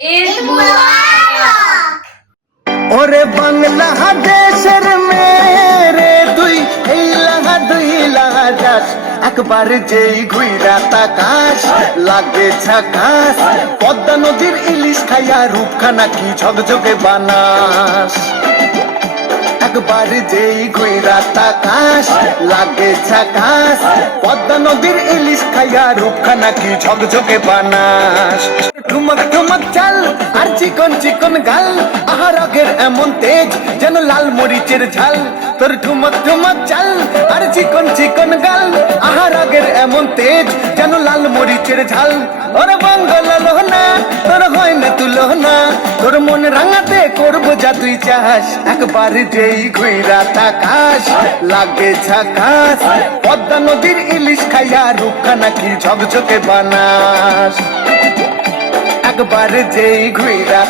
ঈদ মুবারক। ওরে বাংলাদেশের মেরে তুই হেইলা দুই লাগাস একবার যেই ঘুইরা তাকাস লাগে ঝাকাস পদ্মা নদীর ইলিশ খাইয়া রূপখানা কি ঝকঝকে বানাস একবার যেই ঘুইরা তাকাস লাগে ঝাকাস পদ্মা নদীর ইলিশ খাইয়া রূপখানা কি ঝকঝকে বানাস ঠুমক ঠুমক চাল আর চিকন চিকন গাল আহার আগের এমন তেজ যেন লাল মরিচের ঝাল তোর ঠুমক ঠুমক চাল আর চিকন চিকন গাল আহার আগের এমন তেজ যেন লাল মরিচের ঝাল ওরে বাঙ্গলা লোহনা তোর হয় না তুলনা তোর মন রাঙাতে করবো যা তুই চাস একবার যেই ঘুইরা তাকাস লাগে ঝাকাস পদ্মা নদীর ইলিশ খাইয়া রূপখানা কি ঝকঝকে বানাস একবার যেই ঘুইরা